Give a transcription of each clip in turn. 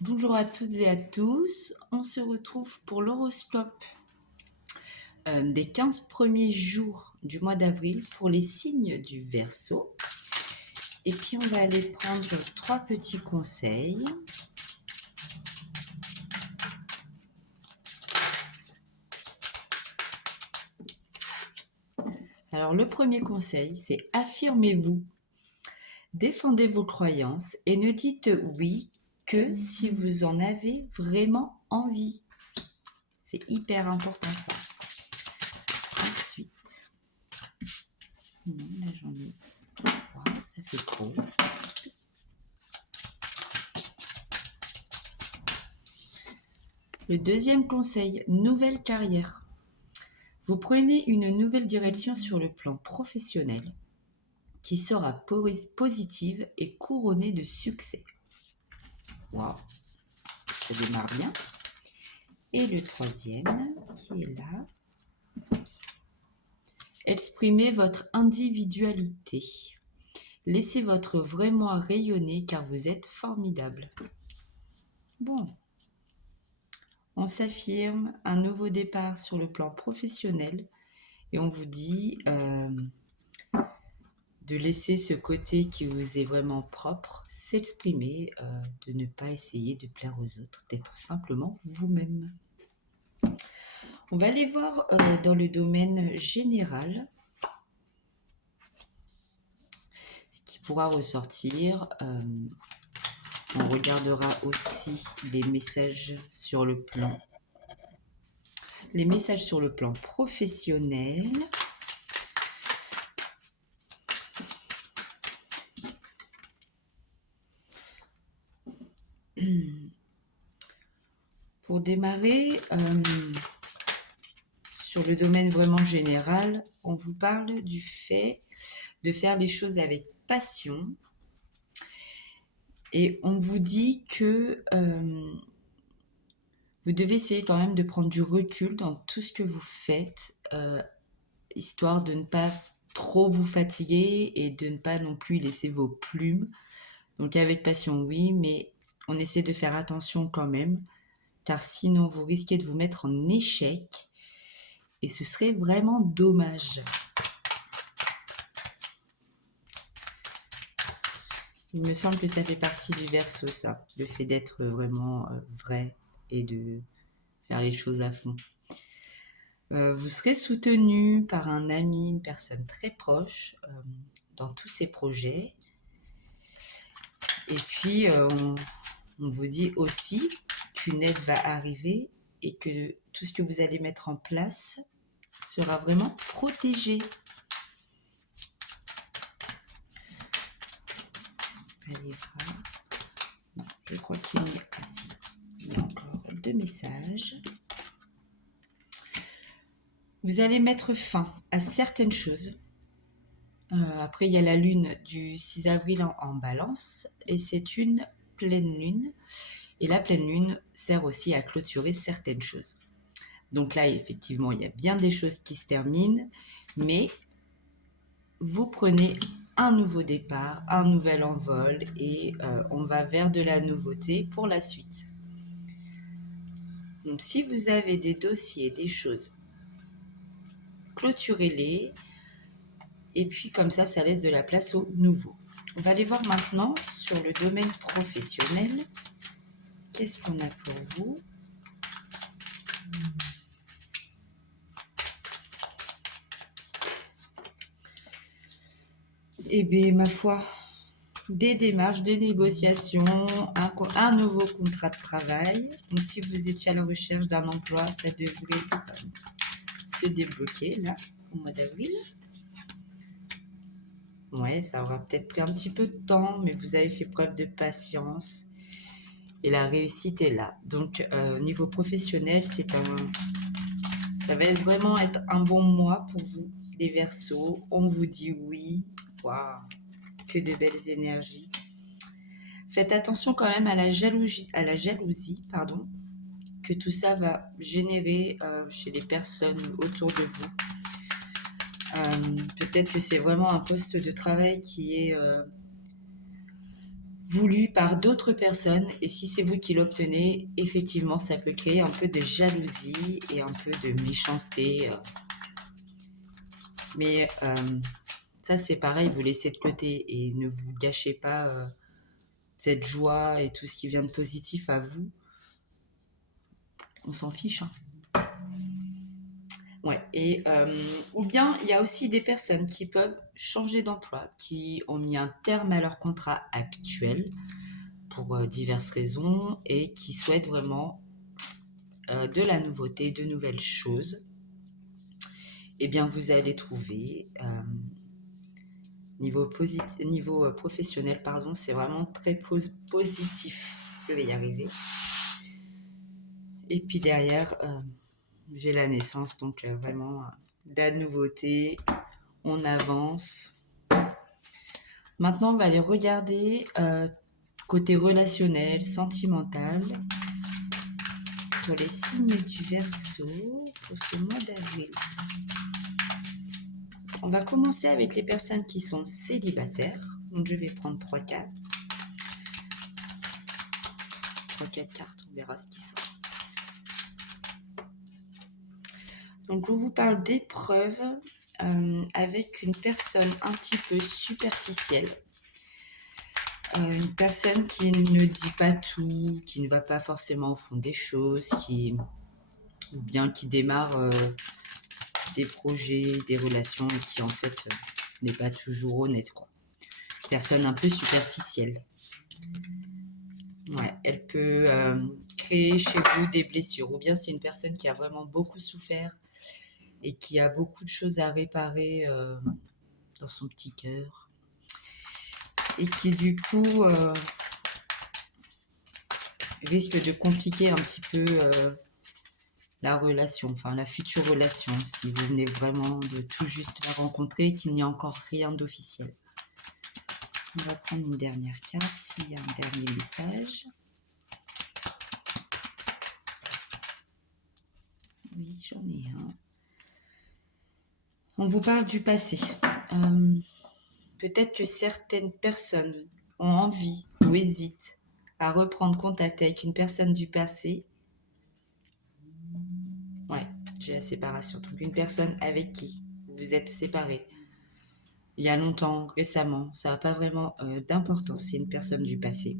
Bonjour à toutes et à tous, on se retrouve pour l'horoscope des 15 premiers jours du mois d'avril pour les signes du Verseau. Et puis on va aller prendre 3 petits conseils. Alors le premier conseil, c'est affirmez-vous, défendez vos croyances et ne dites oui que si vous en avez vraiment envie. C'est hyper important ça. Ensuite, non, là j'en ai 3, ça fait trop. Le deuxième conseil, nouvelle carrière. Vous prenez une nouvelle direction sur le plan professionnel qui sera positive et couronnée de succès. Waouh, ça démarre bien. Et le troisième qui est là, exprimez votre individualité. Laissez votre vrai moi rayonner car vous êtes formidable. Bon, on s'affirme un nouveau départ sur le plan professionnel et on vous dit de laisser ce côté qui vous est vraiment propre s'exprimer, de ne pas essayer de plaire aux autres, d'être simplement vous-même. On va aller voir dans le domaine général ce qui pourra ressortir. On regardera aussi les messages sur le plan professionnel. Pour démarrer, sur le domaine vraiment général, on vous parle du fait de faire les choses avec passion et on vous dit que vous devez essayer quand même de prendre du recul dans tout ce que vous faites, histoire de ne pas trop vous fatiguer et de ne pas non plus laisser vos plumes. Donc avec passion, oui, mais on essaie de faire attention quand même, car sinon vous risquez de vous mettre en échec et ce serait vraiment dommage. Il me semble que ça fait partie du Verseau, ça, le fait d'être vraiment vrai et de faire les choses à fond. Vous serez soutenu par un ami, une personne très proche dans tous ces projets. Et puis, on vous dit aussi qu'une aide va arriver et que tout ce que vous allez mettre en place sera vraiment protégé. Non, je crois qu'il y a encore 2 messages. Vous allez mettre fin à certaines choses. Après, il y a la lune du 6 avril en balance et c'est une pleine lune. Et la pleine lune sert aussi à clôturer certaines choses. Donc là, effectivement, il y a bien des choses qui se terminent, mais vous prenez un nouveau départ, un nouvel envol et on va vers de la nouveauté pour la suite. Donc si vous avez des dossiers, des choses, clôturez-les et puis comme ça laisse de la place au nouveau. On va aller voir maintenant sur le domaine professionnel. Qu'est-ce qu'on a pour vous ? Eh bien, ma foi, des démarches, des négociations, un nouveau contrat de travail. Donc, si vous étiez à la recherche d'un emploi, ça devrait se débloquer là, au mois d'avril. Ouais, ça aura peut-être pris un petit peu de temps, mais vous avez fait preuve de patience et la réussite est là. Donc, niveau professionnel, ça va vraiment être un bon mois pour vous, les Verseaux. On vous dit oui. Waouh, que de belles énergies. Faites attention quand même à la jalousie, que tout ça va générer chez les personnes autour de vous. Peut-être que c'est vraiment un poste de travail qui est voulu par d'autres personnes. Et si c'est vous qui l'obtenez, effectivement, ça peut créer un peu de jalousie et un peu de méchanceté. Mais ça, c'est pareil, vous laissez de côté et ne vous gâchez pas cette joie et tout ce qui vient de positif à vous. On s'en fiche, hein. Ouais, et ou bien il y a aussi des personnes qui peuvent changer d'emploi, qui ont mis un terme à leur contrat actuel pour diverses raisons et qui souhaitent vraiment de la nouveauté, de nouvelles choses. Eh bien, vous allez trouver niveau professionnel, pardon, c'est vraiment très positif. Je vais y arriver. Et puis derrière, j'ai la naissance, donc vraiment la nouveauté, on avance. Maintenant, on va aller regarder côté relationnel, sentimental, pour les signes du Verseau pour ce mois d'avril. On va commencer avec les personnes qui sont célibataires. Donc, je vais prendre 3 cartes. 3-4 cartes, on verra ce qui sort. Donc, on vous parle d'épreuves avec une personne un petit peu superficielle. Une personne qui ne dit pas tout, qui ne va pas forcément au fond des choses, ou bien qui démarre des projets, des relations et qui en fait n'est pas toujours honnête, quoi. Personne un peu superficielle. Ouais, elle peut créer chez vous des blessures, ou bien c'est une personne qui a vraiment beaucoup souffert et qui a beaucoup de choses à réparer dans son petit cœur et qui du coup risque de compliquer un petit peu la relation, enfin la future relation, si vous venez vraiment de tout juste la rencontrer et qu'il n'y a encore rien d'officiel. On va prendre une dernière carte s'il y a un dernier message. Oui, j'en ai un. On vous parle du passé. Peut-être que certaines personnes ont envie ou hésitent à reprendre contact avec une personne du passé. Ouais, j'ai la séparation. Donc une personne avec qui vous êtes séparés il y a longtemps, récemment, ça n'a pas vraiment d'importance, c'est une personne du passé.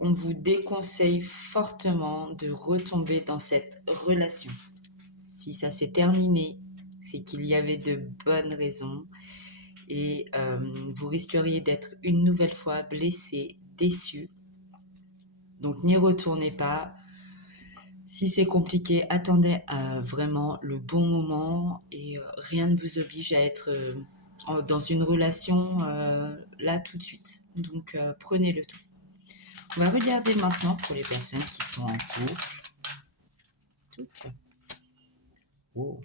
On vous déconseille fortement de retomber dans cette relation. Si ça s'est terminé, c'est qu'il y avait de bonnes raisons et vous risqueriez d'être une nouvelle fois blessé, déçu. Donc n'y retournez pas. Si c'est compliqué, attendez vraiment le bon moment et rien ne vous oblige à être dans une relation là tout de suite. Donc prenez le temps. On va regarder maintenant pour les personnes qui sont en couple. Oh.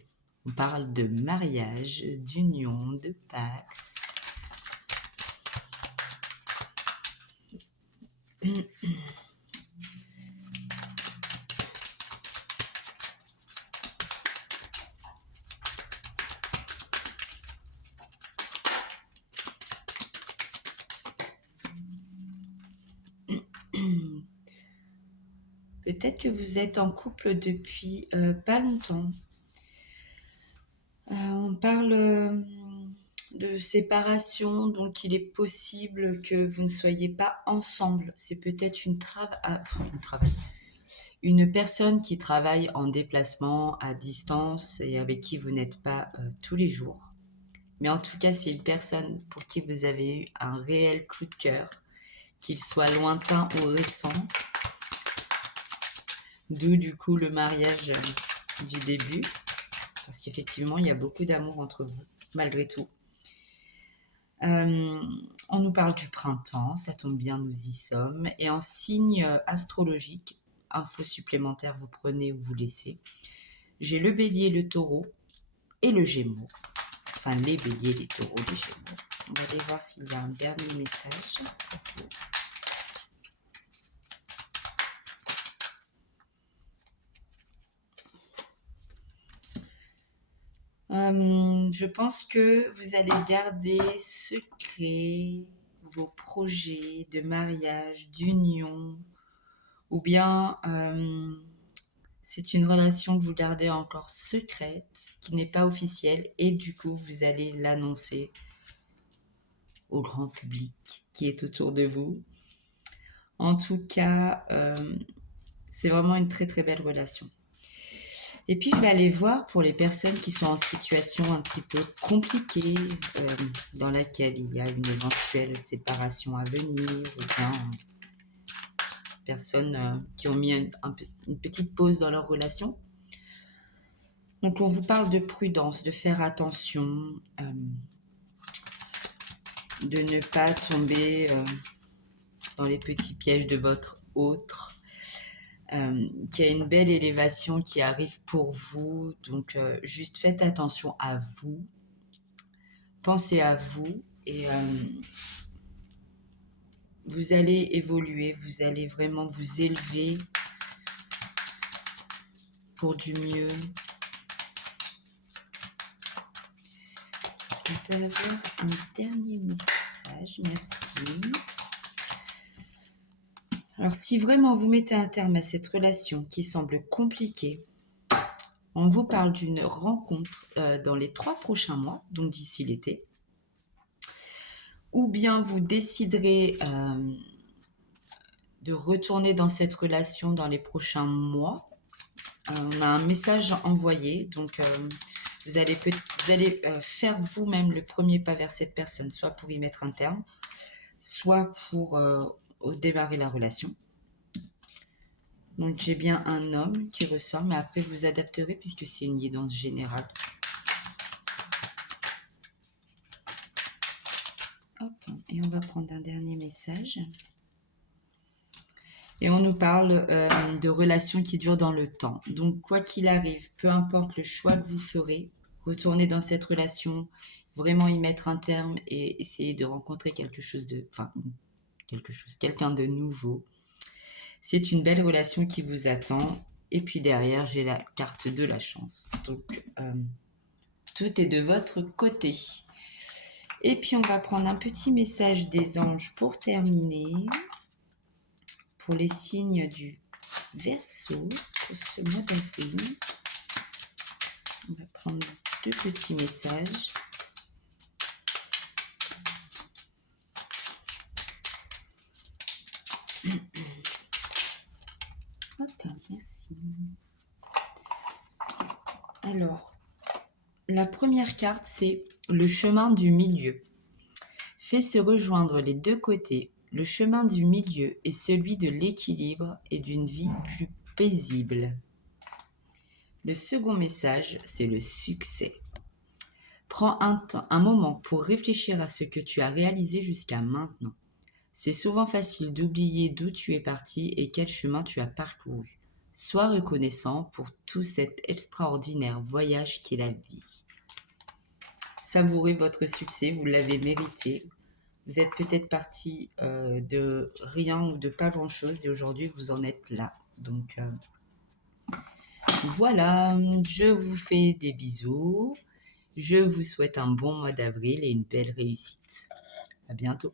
On parle de mariage, d'union, de pax. Peut-être que vous êtes en couple depuis pas longtemps. On parle de séparation, donc il est possible que vous ne soyez pas ensemble. C'est peut-être une personne qui travaille en déplacement à distance et avec qui vous n'êtes pas tous les jours. Mais en tout cas, c'est une personne pour qui vous avez eu un réel coup de cœur, qu'il soit lointain ou récent. D'où du coup le mariage du début. Parce qu'effectivement, il y a beaucoup d'amour entre vous, malgré tout. On nous parle du printemps, ça tombe bien, nous y sommes. Et en signe astrologique, info supplémentaire, vous prenez ou vous laissez. J'ai le bélier, le taureau et le gémeaux. Enfin, les béliers, les taureaux, les gémeaux. On va aller voir s'il y a un dernier message pour vous. Je pense que vous allez garder secret nouveaux projets de mariage, d'union, ou bien c'est une relation que vous gardez encore secrète, qui n'est pas officielle, et du coup vous allez l'annoncer au grand public qui est autour de vous. En tout cas, c'est vraiment une très très belle relation. Et puis je vais aller voir pour les personnes qui sont en situation un petit peu compliquée, dans laquelle il y a une éventuelle séparation à venir, ou bien personnes qui ont mis une petite pause dans leur relation. Donc on vous parle de prudence, de faire attention, de ne pas tomber dans les petits pièges de votre autre, qu'il y a une belle élévation qui arrive pour vous. Donc juste faites attention à vous, pensez à vous, et vous allez évoluer, vous allez vraiment vous élever pour du mieux. Je peux avoir un dernier message, merci. Alors si vraiment vous mettez un terme à cette relation qui semble compliquée, on vous parle d'une rencontre dans les 3 prochains mois, donc d'ici l'été. Ou bien vous déciderez de retourner dans cette relation dans les prochains mois. On a un message envoyé, donc vous allez faire vous-même le premier pas vers cette personne, soit pour y mettre un terme, soit pour démarrer la relation. Donc j'ai bien un homme qui ressort, mais après vous adapterez puisque c'est une guidance générale. Hop, et on va prendre un dernier message. Et on nous parle de relations qui durent dans le temps. Donc quoi qu'il arrive, peu importe le choix que vous ferez, retournez dans cette relation, vraiment y mettre un terme et essayer de rencontrer quelqu'un de nouveau. C'est une belle relation qui vous attend. Et puis derrière, j'ai la carte de la chance. Donc, tout est de votre côté. Et puis, on va prendre un petit message des anges pour terminer. Pour les signes du Verseau, pour ce mois d'avril. On va prendre 2 petits messages. Hop, merci. Alors, la première carte, c'est le chemin du milieu. Fait se rejoindre les 2 côtés. Le chemin du milieu est celui de l'équilibre et d'une vie plus paisible. Le second message, c'est le succès. Prends un moment pour réfléchir à ce que tu as réalisé jusqu'à maintenant. C'est souvent facile d'oublier d'où tu es parti et quel chemin tu as parcouru. Sois reconnaissant pour tout cet extraordinaire voyage qu'est la vie. Savourez votre succès, vous l'avez mérité. Vous êtes peut-être parti de rien ou de pas grand-chose et aujourd'hui vous en êtes là. Donc voilà, je vous fais des bisous. Je vous souhaite un bon mois d'avril et une belle réussite. À bientôt.